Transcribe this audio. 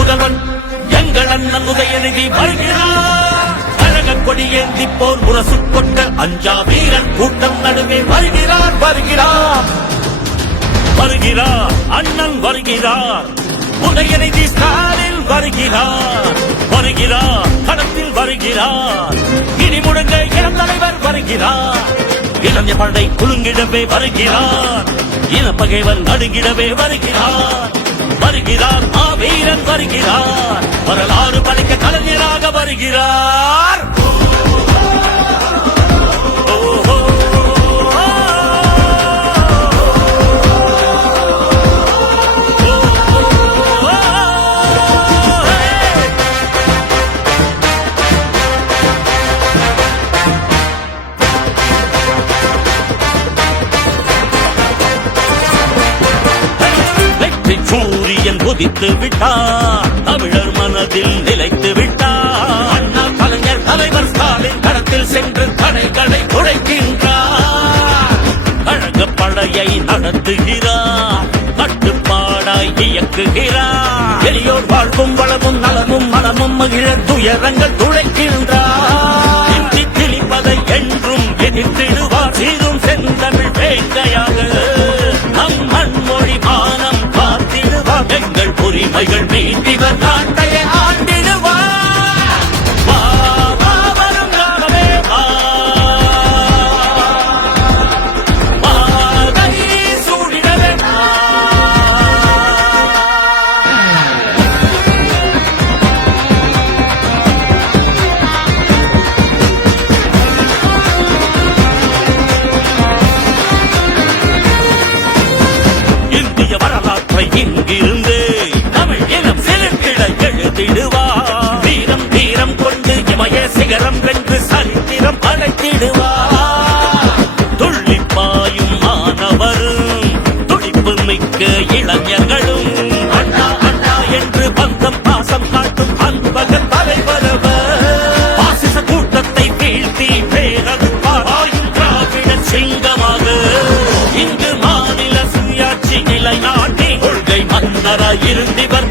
முதல்வன் எங்கள் அண்ணன் உதயநிதி வருகிறார். கழக கொடியேந்தி போர் முரசு கொண்ட அஞ்சா வீரன் கூட்டம் நடுவே வருகிறார் வருகிறார் வருகிறார். அண்ணன் வருகிறார். உதயநிதி ஸ்டாலின் வருகிறார் வருகிறார். களத்தில் வருகிறார். இனி முழங்க இளம் தலைவர் வருகிறார். இளைஞ படை குலுங்கிடவே வருகிறார். இனப்பகைவன் நடுங்கிடவே வருகிறார் வருகிறார். வீரன் வருகிறார். வரலாறு படைக்க கலைஞராக வருகிறார். சூரியன் உதித்து விட்டார். தமிழர் மனதில் நிலைத்து விட்டார். அண்ணா கலைஞர் தலைவர் ஸ்டாலின் களத்தில் சென்று தடைகளை உடைக்கின்றார். கழக படையை நடத்துகிறார். கட்டுப்பாடாய் இயக்குகிறார். எளியோர் வாழ்வும் வளமும் நலமும் மனமும் மகிழ துயரங்கள் துளைக்கின்றார். இன்றி திணிப்பதை என்றும் எதிர்த்திடுவார். சீரும் செந்தமிழ் வேங்கையாக நம் மண்மொழி மானம் எங்கள் உரிமைகள் மீட்டிவர் நாட்டையை ஆண்டிடுவார். வரும் காலமே வாதை சூடிடவே. இந்திய வரலாற்றை இங்கிருந்து தமிழ் இனம் செலுத்திட எழுதிடுவார். வீரம் தீரம் கொண்டு இமய சிகரம் வென்று சரித்திரம் படைத்திடுவார். துள்ளிப்பாயும் மாணவரும் துடிப்பு மிக்க இளைஞர்களும் அண்ணா அண்ணா என்று பந்தம் பாசம் காட்டும் அன்பக தலைவரவர். பாசிச கூட்டத்தை வீழ்த்தி பேரதுப்பாயும் திராவிட சிங்கமாக இங்கு மாநில சுயாட்சி நிலைநாட்டி கொள்கை மன்னராய் இருந்திவர்